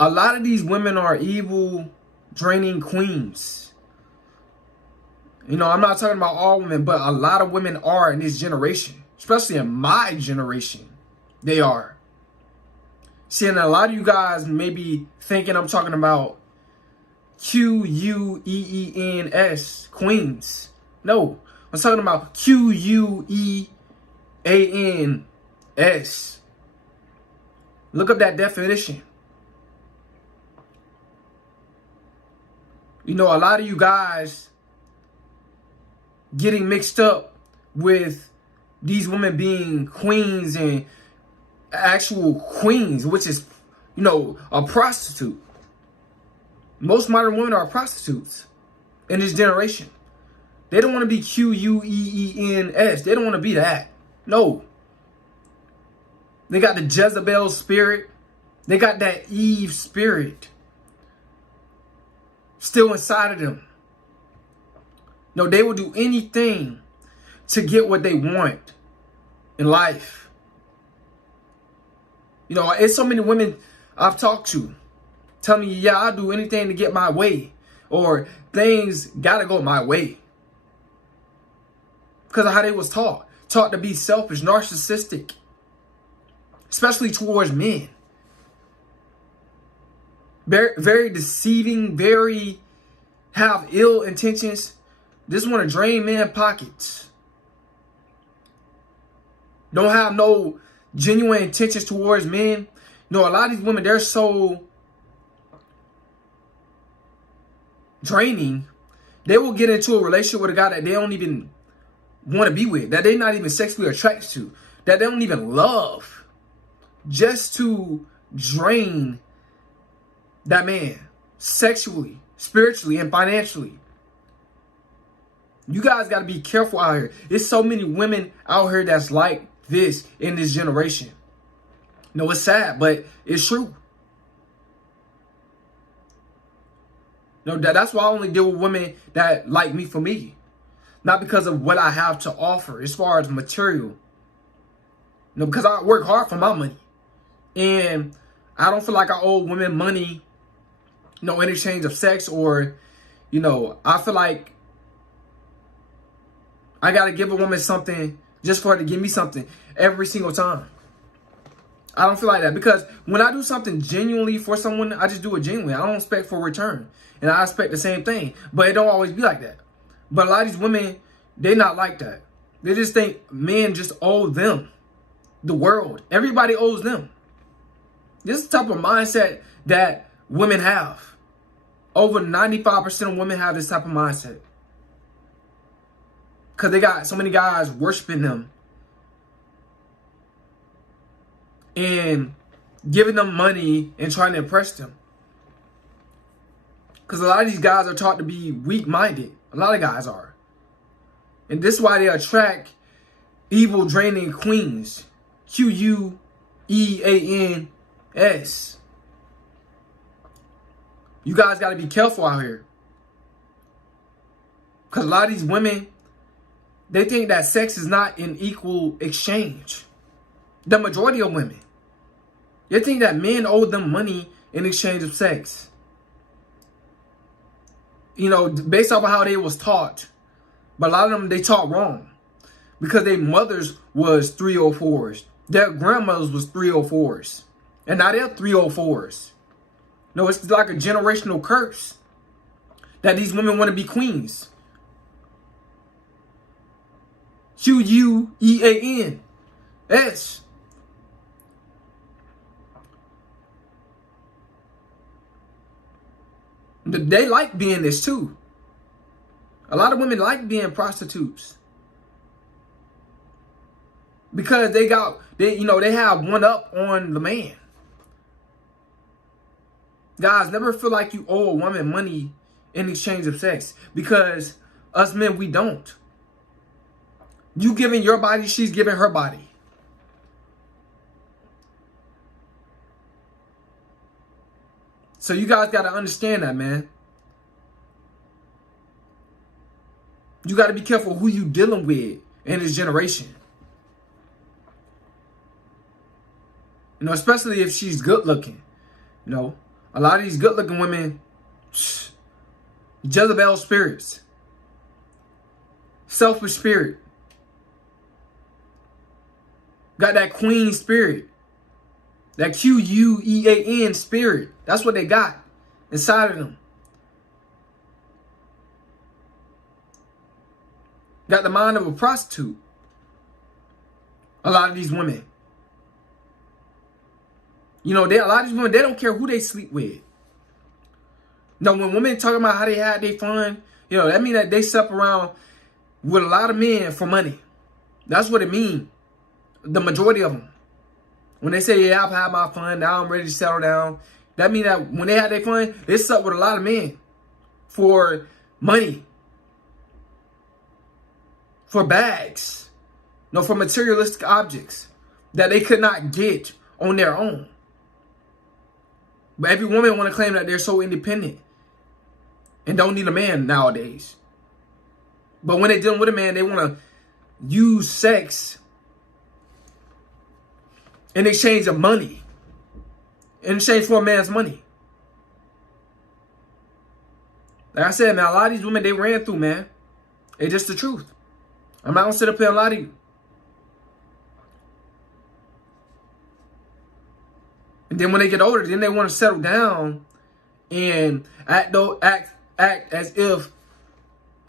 A lot of these women are evil, draining queens. You know, I'm not talking about all women, but a lot of women are in this generation, especially in my generation. They are. See, and a lot of you guys may be thinking I'm talking about Queens, queens. No, I'm talking about Queans. Look up that definition. You know, a lot of you guys getting mixed up with these women being queens and actual queens, which is, you know, a prostitute. Most modern women are prostitutes in this generation. They don't want to be Queens. They don't want to be that. No. They got the Jezebel spirit. They got that Eve spirit still inside of them. No, they will do anything to get what they want in life. You know, it's so many women I've talked to tell me, yeah, I'll do anything to get my way, or things gotta go my way. Because of how they was taught to be selfish, narcissistic, especially towards men. Very, very deceiving, very have ill intentions. Just want to drain men's pockets. Don't have no genuine intentions towards men. You know, a lot of these women, they're so draining. They will get into a relationship with a guy that they don't even want to be with, that they're not even sexually attracted to, that they don't even love, just to drain that man sexually, spiritually, and financially. You guys got to be careful out here. There's so many women out here that's like this in this generation. No, it's sad, but it's true. No, that's why I only deal with women that like me for me. Not because of what I have to offer as far as material. No, because I work hard for my money. And I don't feel like I owe women money, no, in exchange of sex, or, you know, I feel like I got to give a woman something just for her to give me something every single time. I don't feel like that, because when I do something genuinely for someone, I just do it genuinely. I don't expect for a return. And I expect the same thing. But it don't always be like that. But a lot of these women, they're not like that. They just think men just owe them the world. Everybody owes them. This is the type of mindset that women have. Over 95% of women have this type of mindset. Because they got so many guys worshiping them and giving them money and trying to impress them. Because a lot of these guys are taught to be weak-minded. A lot of guys are. And this is why they attract evil, draining queens. Queans. You guys got to be careful out here. Because a lot of these women, they think that sex is not an equal exchange. The majority of women. They think that men owe them money in exchange of sex. You know, based off of how they was taught. But a lot of them, they taught wrong. Because their mothers was 304s. Their grandmothers was 304s. And now they're 304s. No, it's like a generational curse. That these women want to be queens. Queans. They like being this too. A lot of women like being prostitutes. Because they have one up on the man. Guys, never feel like you owe a woman money in exchange of sex. Because us men, we don't. You giving your body, she's giving her body. So you guys got to understand that, man. You got to be careful who you dealing with in this generation. You know, especially if she's good looking. You know, A lot of these good-looking women, Jezebel spirits, selfish spirit, got that queen spirit, that Quean spirit. That's what they got inside of them. Got the mind of a prostitute. A lot of these women. You know, a lot of these women, they don't care who they sleep with. Now, when women talk about how they had their fun, you know, that means that they slept around with a lot of men for money. That's what it means. The majority of them. When they say, yeah, I've had my fun, now I'm ready to settle down. That means that when they had their fun, they slept with a lot of men for money. For bags. No, for materialistic objects that they could not get on their own. But every woman want to claim that they're so independent and don't need a man nowadays. But when they're dealing with a man, they want to use sex in exchange of money. In exchange for a man's money. Like I said, man, a lot of these women, they ran through, man. It's just the truth. I'm not going to sit up here and lie to you. And then when they get older, then they want to settle down and act as if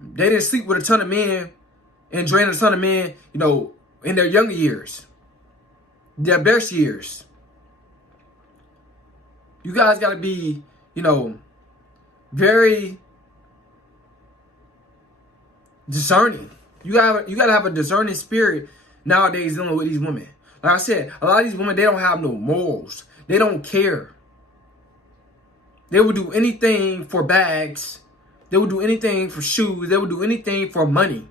they didn't sleep with a ton of men and drain a ton of men, you know, in their younger years, their best years. You guys got to be, you know, very discerning. You gotta have a discerning spirit nowadays dealing with these women. Like I said, a lot of these women, they don't have no morals. They don't care. They would do anything for bags. They would do anything for shoes. They would do anything for money.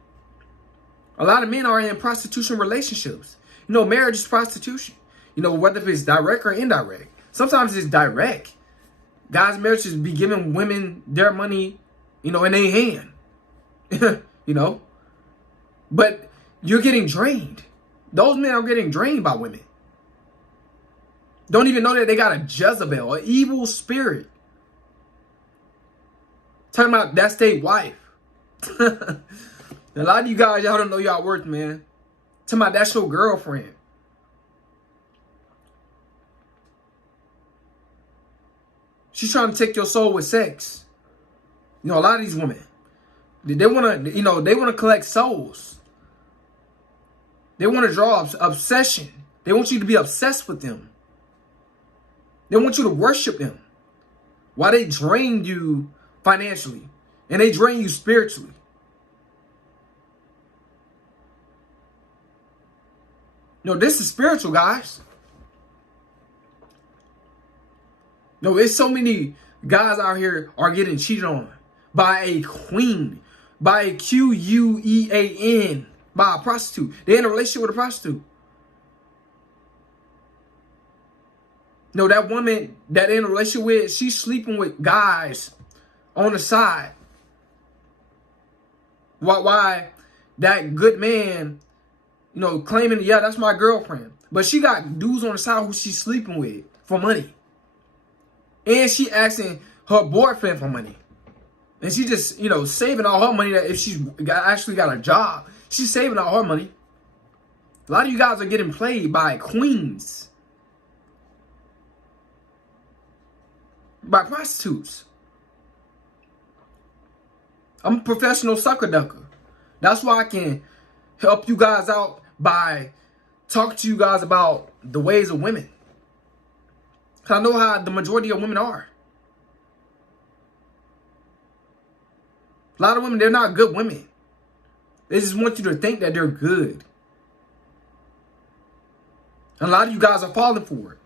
A lot of men are in prostitution relationships. You know, marriage is prostitution. You know, whether it's direct or indirect. Sometimes it's direct. Guys' marriages be giving women their money, you know, in their hand. You know. But you're getting drained. Those men are getting drained by women. Don't even know that they got a Jezebel, an evil spirit. Talking about that's their wife. A lot of you guys, y'all don't know y'all worth, man. Talking about that's your girlfriend. She's trying to take your soul with sex. You know, a lot of these women, they want to, you know, they want to collect souls. They want to draw obsession. They want you to be obsessed with them. They want you to worship them. While they drain you financially. And they drain you spiritually. No, this is spiritual, guys. No, it's so many guys out here are getting cheated on by a queen, by a Quean, by a prostitute. They're in a relationship with a prostitute. No, that woman that they're in a relationship with, she's sleeping with guys on the side. Why that good man, you know, claiming, yeah, that's my girlfriend. But she got dudes on the side who she's sleeping with for money. And she asking her boyfriend for money. And she just, you know, saving all her money that if she's actually got a job. She's saving all her money. A lot of you guys are getting played by queens. By prostitutes. I'm a professional sucker ducker. That's why I can help you guys out by talking to you guys about the ways of women. Because I know how the majority of women are. A lot of women, they're not good women. They just want you to think that they're good. And a lot of you guys are falling for it.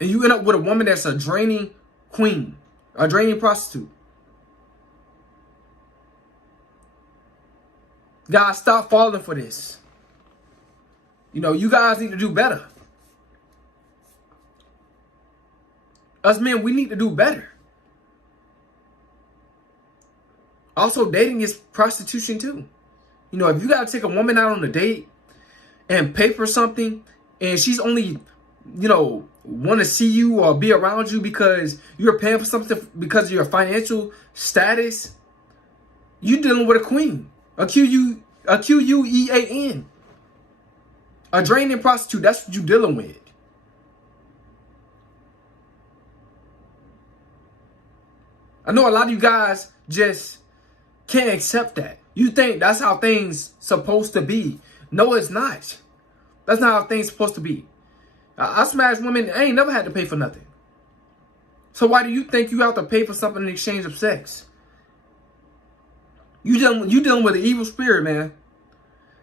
And you end up with a woman that's a draining queen. A draining prostitute. Guys, stop falling for this. You know, you guys need to do better. Us men, we need to do better. Also, dating is prostitution too. You know, if you got to take a woman out on a date and pay for something and she's only want to see you or be around you because you're paying for something because of your financial status, you dealing with a queen, a Queen, a draining prostitute. That's what you dealing with. I know a lot of you guys just can't accept that. You think that's how things supposed to be. No, it's not. That's not how things supposed to be. I smash women. I ain't never had to pay for nothing. So why do you think you have to pay for something in exchange of sex? You dealing with an evil spirit, man.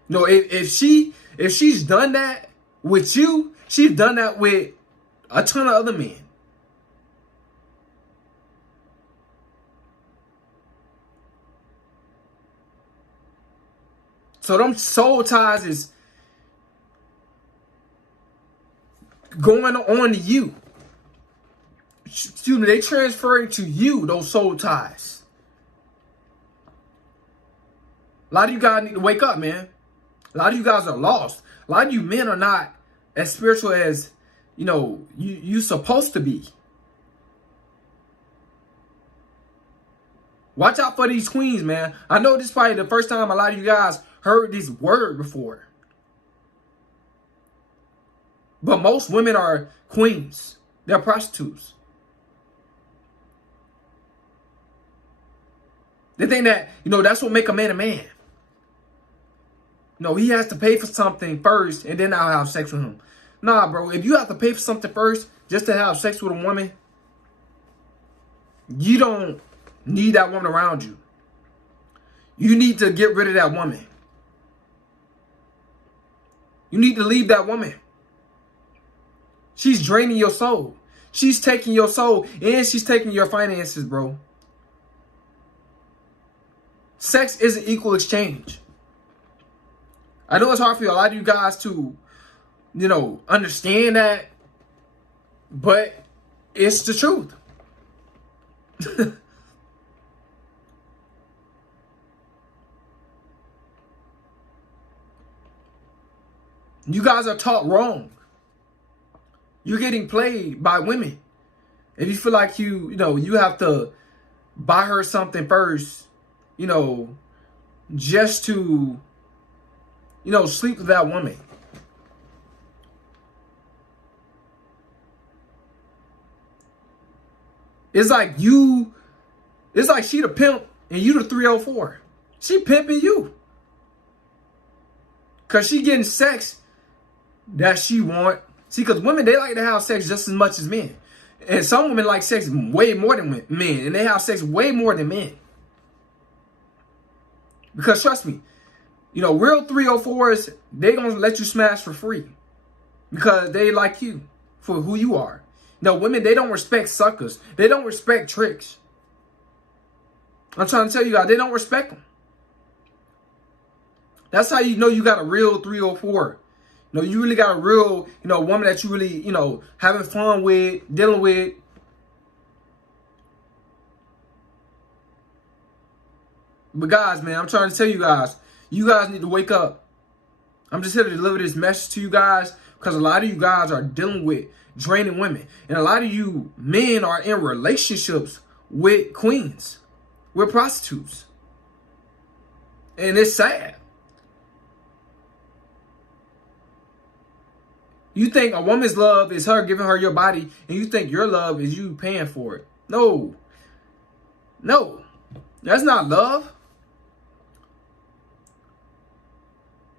If she's done that with you, she's done that with a ton of other men. So them soul ties is going on to you. Excuse me, they transferring to you, those soul ties. A lot of you guys need to wake up, man. A lot of you guys are lost. A lot of you men are not as spiritual as, you supposed to be. Watch out for these queens, man. I know this is probably the first time a lot of you guys heard this word before. But most women are queens. They're prostitutes. They think that, that's what make a man a man. No, he has to pay for something first and then I'll have sex with him. Nah, bro. If you have to pay for something first just to have sex with a woman, you don't need that woman around you. You need to get rid of that woman. You need to leave that woman. She's draining your soul. She's taking your soul and she's taking your finances, bro. Sex is an equal exchange. I know it's hard for a lot of you guys to, understand that, but it's the truth. You guys are taught wrong. You're getting played by women. If you feel like you have to buy her something first, just to, sleep with that woman. It's like she the pimp and you the 304. She pimping you. Because she getting sex that she want. See, because women, they like to have sex just as much as men. And some women like sex way more than men. And they have sex way more than men. Because trust me, real 304s, they going to let you smash for free. Because they like you for who you are. Women, they don't respect suckers. They don't respect tricks. I'm trying to tell you guys, they don't respect them. That's how you know you got a real 304. You really got a real, woman that you really, having fun with, dealing with. But guys, man, I'm trying to tell you guys need to wake up. I'm just here to deliver this message to you guys because a lot of you guys are dealing with draining women. And a lot of you men are in relationships with queens, with prostitutes. And it's sad. You think a woman's love is her giving her your body, and you think your love is you paying for it. No. That's not love.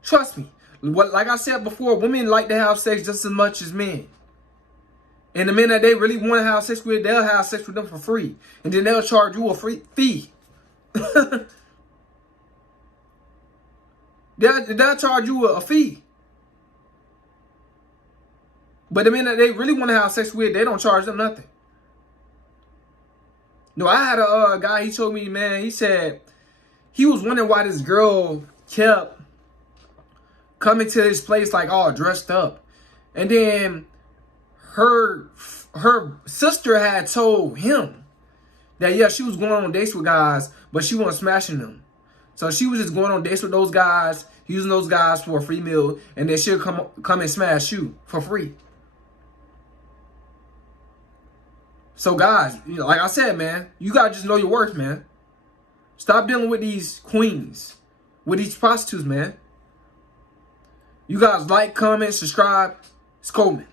Trust me. Like I said before, women like to have sex just as much as men. And the men that they really want to have sex with, they'll have sex with them for free. And then they'll charge you a free fee. They'll charge you a fee. But the men that they really want to have sex with, they don't charge them nothing. I had a guy, he told me, man, he said he was wondering why this girl kept coming to his place like all dressed up. And then her sister had told him that, yeah, she was going on dates with guys, but she wasn't smashing them. So she was just going on dates with those guys, using those guys for a free meal, and then she'll come and smash you for free. So guys, you know, like I said, man, you gotta just know your worth, man. Stop dealing with these queens, with these prostitutes, man. You guys like, comment, subscribe. It's Coleman.